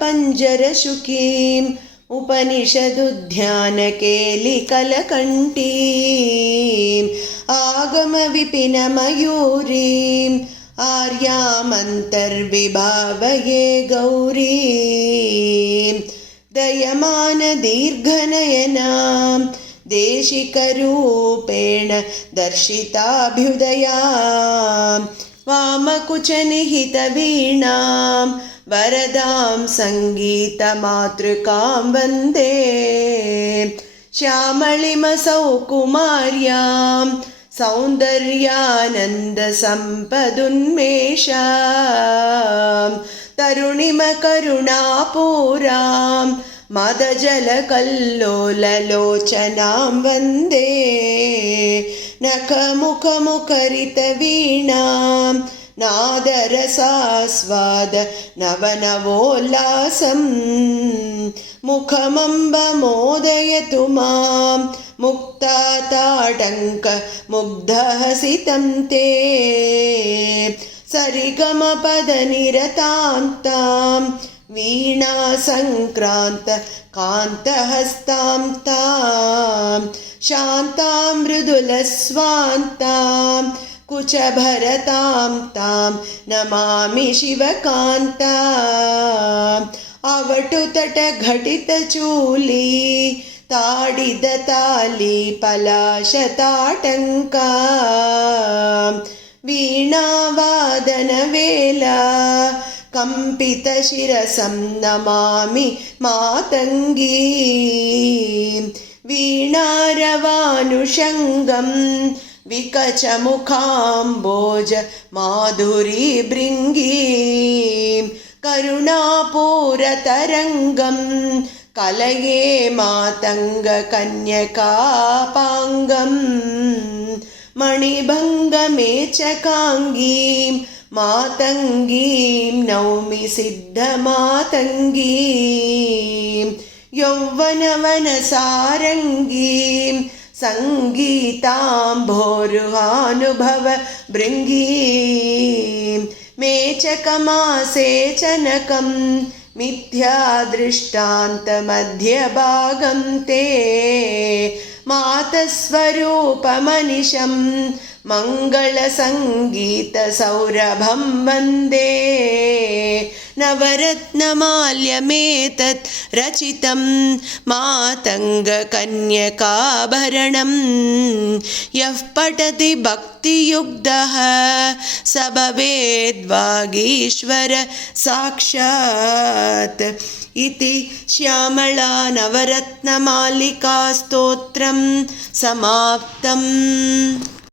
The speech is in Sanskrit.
पञ्जरशुकीम् उपनिषदुध्यानकेलिकलकण्ठीम् आगमविपिनमयूरीम् आर्यामन्तर्विभावये गौरीम् दयमानदीर्घनयनां देशिकरूपेण दर्शिताभ्युदयां वामकुचनिहितवीणां वरदां सङ्गीतमातृकां वन्दे श्यामळिमसौकुमार्यां सौन्दर्यानन्दसम्पदुन्मेषां तरुणिमकरुणापूरां मदजलकल्लोललोचनां वन्दे नखमुखमुखरितवीणां नादरसास्वाद नवनवोल्लासं मुखमम्ब मोदयतु मां मुक्ताताटङ्कमुग्धहसितं ते सरिगमपदनिरतां तां वीणासङ्क्रान्त कान्तहस्तां तां शान्तां मृदुलस्वान्तां कुचभरतां तां नमामि शिवकान्ताम् अवटुतटघटितचूली ताडिदताली पलाशताटङ्कां वीणावादनवेला कम्पितशिरसं नमामि मातङ्गीं वीणारवानुषङ्गं विकचमुखाम्बोज माधुरीभृङ्गीं करुणापूरतरङ्गं कलये मातङ्गकन्यकापाङ्गं मणिभङ्गमेचकाङ्गीं मातङ्गीं नौमि सिद्धमातङ्गीं यौवनवनसारङ्गीं सङ्गीताम्भोरुहानुभव भृङ्गीं मेचकमासेचनकं मिथ्यादृष्टान्तमध्यभागं ते मातस्वरूपमनिशं मङ्गलसङ्गीतसौरभं वन्दे नवरत्नमाल्यमेतत् रचितं मातङ्गकन्यकाभरणं यः पठति भक्तियुक्तः स भवेद्वागीश्वर साक्षात् इति श्यामला नवरत्नमालिका स्तोत्रं समाप्तम्।